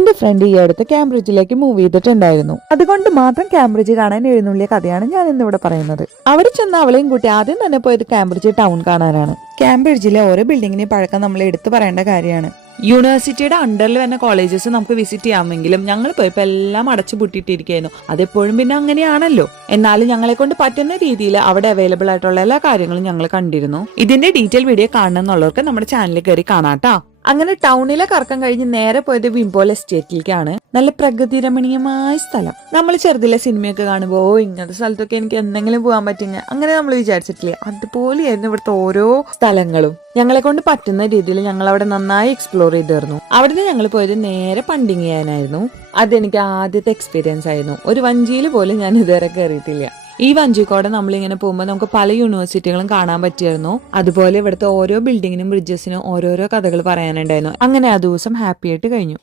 എന്റെ ഫ്രണ്ട് ഈ അടുത്ത് കാംബ്രിഡ്ജിലേക്ക് മൂവ് ചെയ്തിട്ടുണ്ടായിരുന്നു. അതുകൊണ്ട് മാത്രം കാംബ്രിഡ്ജ് കാണാൻ എഴുന്നള്ളിയ കഥയാണ് ഞാൻ ഇന്നിവിടെ പറയുന്നത്. അവിടെ ചെന്ന് അവളെയും കൂട്ടി ആദ്യം തന്നെ പോയത് കാംബ്രിഡ്ജ് ടൗൺ കാണാനാണ്. കാംബ്രിഡ്ജിലെ ഓരോ ബിൽഡിങ്ങിനെ പഴക്കം നമ്മൾ എടുത്തു പറയേണ്ട കാര്യമാണ്. യൂണിവേഴ്സിറ്റിയുടെ അണ്ടറിൽ വരുന്ന കോളേജസ് നമുക്ക് വിസിറ്റ് ചെയ്യാമെങ്കിലും ഞങ്ങൾ പോയപ്പോൾ എല്ലാം അടച്ചു പൂട്ടിയിട്ടിരിക്കുകയായിരുന്നു. അതെപ്പോഴും പിന്നെ അങ്ങനെയാണല്ലോ. എന്നാലും ഞങ്ങളെ കൊണ്ട് പറ്റുന്ന രീതിയിൽ അവിടെ അവൈലബിൾ ആയിട്ടുള്ള എല്ലാ കാര്യങ്ങളും ഞങ്ങൾ കണ്ടിരുന്നു. ഇതിന്റെ ഡീറ്റെയിൽ വീഡിയോ കാണണം എന്നുള്ളവർക്ക് നമ്മുടെ ചാനലിൽ കയറി കാണാട്ടോ. അങ്ങനെ ടൗണിലെ കറക്കം കഴിഞ്ഞ് നേരെ പോയത് വിംപോൾ എസ്റ്റേറ്റിലേക്കാണ്. നല്ല പ്രകൃതി രമണീയമായ സ്ഥലം. നമ്മൾ ചെറുതിലെ സിനിമയൊക്കെ കാണുമ്പോൾ ഇങ്ങനത്തെ സ്ഥലത്തൊക്കെ എനിക്ക് എന്തെങ്കിലും പോകാൻ പറ്റുക അങ്ങനെ നമ്മൾ വിചാരിച്ചിട്ടില്ലേ, അതുപോലെയായിരുന്നു ഇവിടുത്തെ ഓരോ സ്ഥലങ്ങളും. ഞങ്ങളെ കൊണ്ട് പറ്റുന്ന രീതിയിൽ ഞങ്ങൾ അവിടെ നന്നായി എക്സ്പ്ലോർ ചെയ്തിരുന്നു. അവിടുന്ന് ഞങ്ങൾ പോയത് നേരെ പണ്ടിങ് ചെയ്യാനായിരുന്നു. അതെനിക്ക് ആദ്യത്തെ എക്സ്പീരിയൻസ് ആയിരുന്നു. ഒരു വഞ്ചിയിൽ പോലും ഞാൻ ഇതുവരെ കയറിയിട്ടില്ല. ഈ വഞ്ചിക്കോടെ നമ്മളിങ്ങനെ പോകുമ്പോൾ നമുക്ക് പല യൂണിവേഴ്സിറ്റികളും കാണാൻ പറ്റിയായിരുന്നു. അതുപോലെ ഇവിടുത്തെ ഓരോ ബിൽഡിങ്ങിനും ബ്രിഡ്ജസിനും ഓരോരോ കഥകൾ പറയാനുണ്ടായിരുന്നു. അങ്ങനെ ആ ദിവസം ഹാപ്പി ആയിട്ട് കഴിഞ്ഞു.